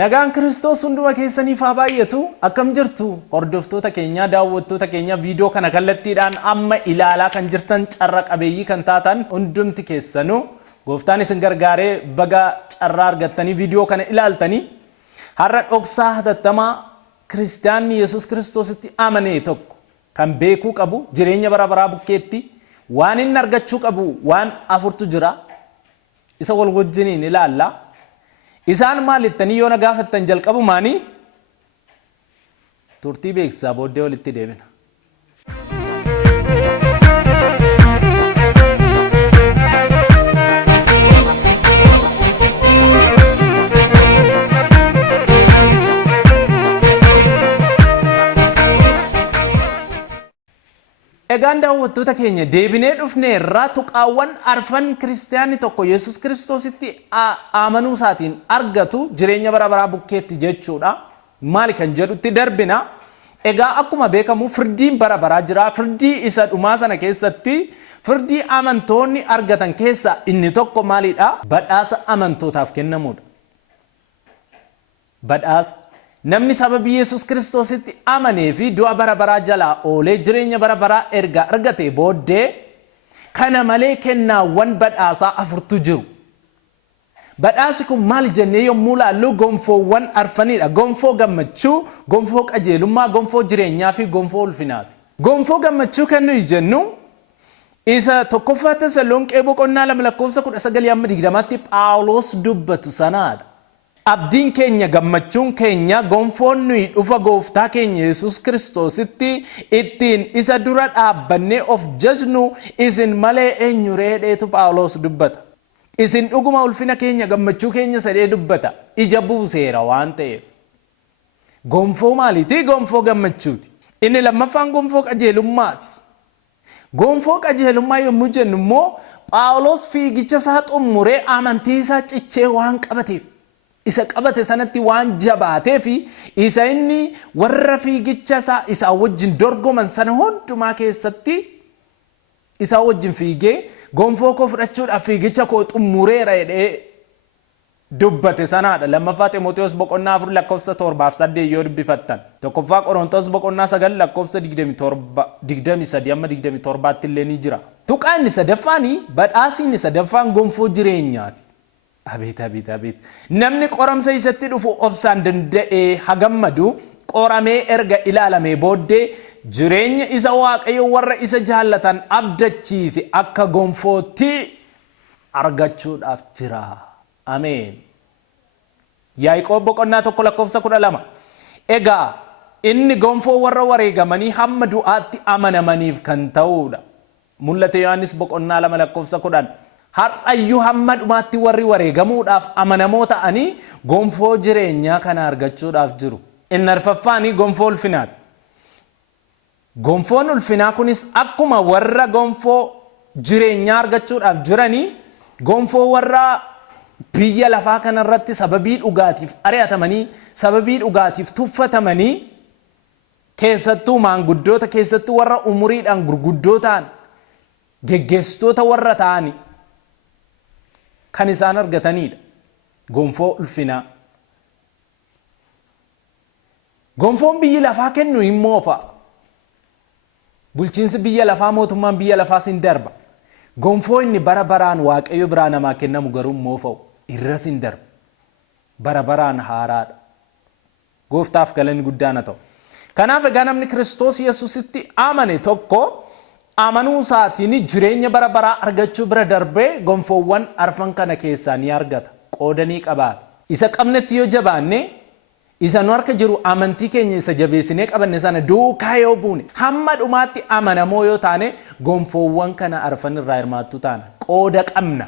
Nagaan Kiristoos hunduma keessaniif haa baay'atu. Akkam jirtu hordoftoota keenya, daawwattoota keenya viidiyoo kana kallattiidhaan amma ilaalaa kan jirtan carra qabeeyyii kan taatan hundumti keessanuu gooftaan isin gargaaree baga carraa argattanii viidiyoo kana ilaaltanii har'a dhoksaa hatattamaa Kiristaanni Yesuus Kiristoositti amanee tokko kan beekuu qabu jireenya bara baraa bukkeetti waan inni argachuu qabu waan afurtu jira. Isa wal wajjiniin ilaalla. Isaan maalittanii yoo na gaafattan jalqabumaanii turtii beeksisaa booddee walitti deebina. Egaan daawwattoota keenya deebinee dhufnee irraa tuqaawwan arfan kiristaanni tokko Yesuus Kiristoositti amanuu isaatiin argatu jireenya bara baraa bukkeetti jechuudha. Maali kan jedhutti darbina. Egaa akkuma beekamu firdiin bara baraa jira. Firdii isa dhumaa sana keessatti firdii amantoonni argatan keessaa inni tokko maalidha? Badhaasa amantootaaf kennamudha. Badhaasa. Namni sababii Yesuus Kiristoositti amanee fi du'a bara baraa jalaa oolee jireenya bara baraa erga argate booddee kana malee kennaawwan badhaasaa afurtu jiru. Badhaasi kun maal jennee yommuu laallu gonfoowwan arfanidha. Gonfoo gammachuu, gonfoo qajeelummaa, gonfoo jireenyaa fi gonfoo ulfinaati. Gonfoo gammachuu kan nuyi jennu isa tokkoffaa Tasalonqee boqonnaa 2:19-20 Phaawulos dubbatu sanaadha. Abdiin keenya gammachuun keenya gonfoon nuyi dhufa gooftaa keenya Yesuus Kiristoositti ittiin isa dura dhaabbannee of jajnu isin malee eenyu reedheetu Phaawulos dubbata. Isin dhuguma ulfina keenya gammachuu keenya sadee dubbata. Ija buuseera waan ta'eef. Gonfoo maaliiti? Gonfoo gammachuuti. Inni lammaffaan gonfoo qajeelummaati. Gonfoo qajeelummaa yommuu jennu immoo Phaawulos fiigicha isaa xummuree amantii isaa cichee waan qabateef. Isa qabate sanatti waan jabaatee fi isa inni warra fiigicha isaa wajjin dorgoman sana hundumaa keessatti isa wajjin fiigee gonfoo koo fudhachuudhaaf fiigicha koo xumureera jedhee dubbate sanaadha. Lammaffaa Xiimotewos boqonnaa 4:7-8 yoo dubbifattan. Tokkoffaa Qorontos boqonnaa 9:23-27 illee ni jira. Tuqaan sadaffaanii badhaasiin sadaffaan gonfoo jireenyaati. Abeet. Namni qoramsa isatti dhufu obsaan danda'ee hagammadu qoramee erga ilaalamee booddee jireenya isa Waaqayyo warra isa jaallatan abdachiise akka gonfootti argachuudhaaf jira. Ameen. Yaaqoob boqonnaa 1:12. Egaa inni gonfoo warra wareegamanii hamma du'aatti amanamaniif kan ta'udha. Mul'ata Yohaannis boqonnaa 2:10. Har'ayyuu hamma dhumaatti warri wareegamuudhaaf amanamoo ta'anii gonfoo jireenyaa kana argachuudhaaf jiru. Inni arfaffaanii gonfoo ulfinaati. Gonfoon ulfinaa kunis akkuma warra gonfoo jireenyaa argachuudhaaf jiranii gonfoo warra biyya lafaa kanarratti sababii dhugaatiif ari'atamanii sababii dhugaatiif tuffatamanii keessattuu maanguddoota keessattuu warra umuriidhaan gurguddoo ta'an geggeessitoota warra ta'anii kan isaan argatanidha. Gonfoo ulfinaa. Gonfoon biyyi lafaa kennu hin moofa. Bulchiinsi biyya lafaa mootummaan biyya lafaa sin darba. Gonfoo inni bara baraan Waaqayyo biraa namaa kennamu garuu moofa'u irras hin darba. Bara baraan haaraadha. Gooftaaf galanni guddaan haa ta'u. Kanaaf egaa namni Kiristoos Yesuusitti amane tokko amanuu isaatiin jireenya bara baraa argachuu bira darbee gonfoowwan arfan kana keessaa ni argata. Qoodanii qabaata. Isa qabnetti yoo jabaanne isa nu harka jiru amantii keenya isa jabeessinee qabanne sana duukaa yoo buune hamma dhumaatti amanamoo yoo taane gonfoowwan kana arfan irraa hirmaattu taana. Qooda qabna.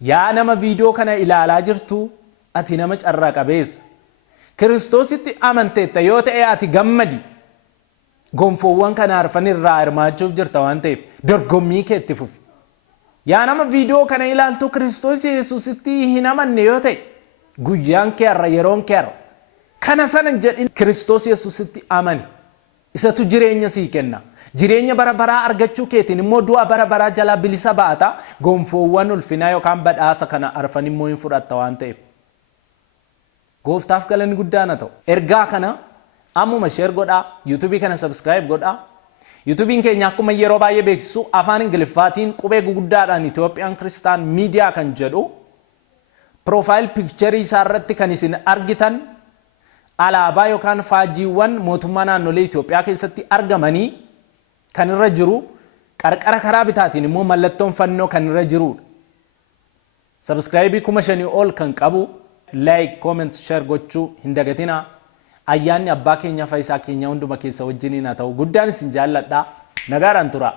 Yaa nama viidiyoo kana ilaalaa jirtu ati nama carraa qabeessa. Kiristoositti amanteetta yoo ta'e ati gammadi. Gonfoowwan kana arfan irraa hirmaachuuf jirta waan ta'eef dorgommii kee itti fufi. Yaa nama viidiyoo kana ilaaltu Kiristoos Yesuusitti hin amanne yoo ta'e guyyaan kee har'a yeroon kee har'a. Kana sana jedhin Kiristoos Yesuusitti amani. Isatu jireenya sii kenna. Jireenya bara baraa argachuu keetiin immoo du'a bara baraa jalaa bilisa baata. Gonfoowwan ulfinaa yookaan badhaasa kana arfan immoo hin fudhatta waan ta'eef. Gooftaaf galanni guddaan haa ta'u. Ergaa kana ammuma share godhaa, YouTube kana subscribe godhaa. YouTube keenya akkuma yeroo baay'ee beeksisu afaan Ingiliffaatiin qubee guguddaadhaan Ethiopian Christian Media kan jedhu profile picture isaa irratti kan isin argitan alaabaa yookaan faajiiwwan mootummaa naannolee Itoophiyaa keessatti argamanii kan irra jiru qarqara karaa bitaatiin immoo mallattoon fannoo kan irra jirudha. Subscribe 5,000 ol kan qabu like, comment, share gochuu hin dagatinaa. Ayyaanni abbaa keenya Faayisaa keenya hunduma keessa wajjiniin haa ta'u. Guddaan isin jaalladha. Nagaadhaan tura.